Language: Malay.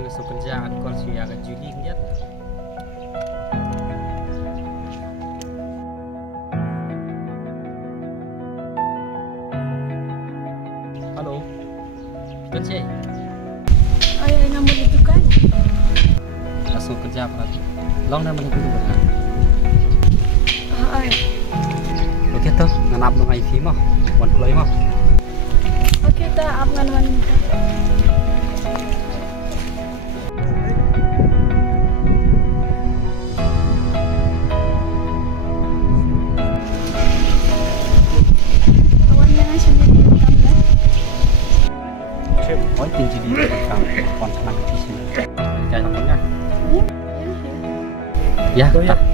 masuk kerja kor si agak Juli lihat. Halo. Kita cek. Oh ya, nomor itu kan? Masuk kerja apa lagi? Long dan menunggu dulu kan? Oh, Oke tuh, nganap nang IV mah, wan pulai mah. oke ta ab ngan wanita. Awan na sini tam na. Cek, wan tinggi di kam, wan tenang di sini. Jangan takutnya. Ya, ya. Ya, tak.